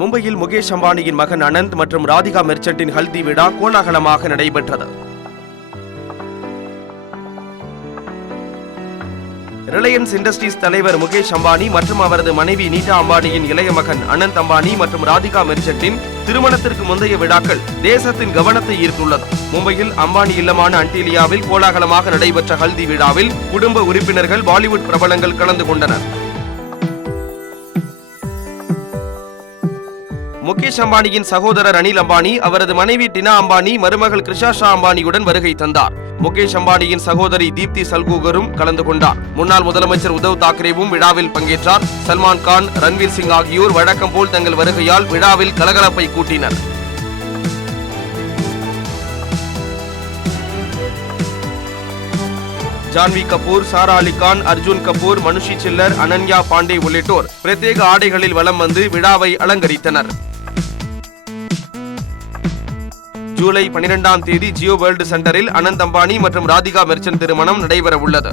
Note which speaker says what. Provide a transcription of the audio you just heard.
Speaker 1: மும்பையில் முகேஷ் அம்பானியின் மகன் அனந்த் மற்றும் ராதிகா மெர்ச்சன்ட்டின் ஹல்தி விழா கோலாகலமாக நடைபெற்றது. ரிலையன்ஸ் இண்டஸ்ட்ரீஸ் தலைவர் முகேஷ் அம்பானி மற்றும் அவரது மனைவி நீதா அம்பானியின் இளைய மகன் அனந்த் அம்பானி மற்றும் ராதிகா மெர்ச்சட்டின் திருமணத்திற்கு முந்தைய விழாக்கள் தேசத்தின் கவனத்தை ஈர்த்துள்ளது. மும்பையில் அம்பானி இல்லமான அன்டிலியாவில் கோலாகலமாக நடைபெற்ற ஹல்தி விழாவில் குடும்ப உறுப்பினர்கள் பாலிவுட் பிரபலங்கள் கலந்து கொண்டனர். முகேஷ் அம்பானியின் சகோதரர் அனில் அம்பானி அவரது மனைவி டினா அம்பானி மருமகள் கிருஷா ஷா அம்பானியுடன் வருகை தந்தார். முகேஷ் அம்பானியின் சகோதரி தீப்தி சல்கூகரும் கலந்து கொண்டார். முன்னாள் முதலமைச்சர் உத்தவ் தாக்கரேவும் விழாவில் பங்கேற்றார். சல்மான் கான் ரன்வீர் சிங் ஆகியோர் வழக்கம் போல் தங்கள் வருகையால் விழாவில் கலகலப்பை கூட்டினர். ஜான்வி கபூர் சாரா அலிகான் அர்ஜுன் கபூர் மனுஷி சில்லர் அனன்யா பாண்டே உள்ளிட்டோர் பிரத்யேக ஆடைகளில் வலம் வந்து விழாவை அலங்கரித்தனர். ஜூலை பனிரெண்டாம் தேதி ஜியோ வேர்ல்டு சென்டரில் அனந்த் அம்பானி மற்றும் ராதிகா மெர்ச்சன் திருமணம் நடைபெற உள்ளது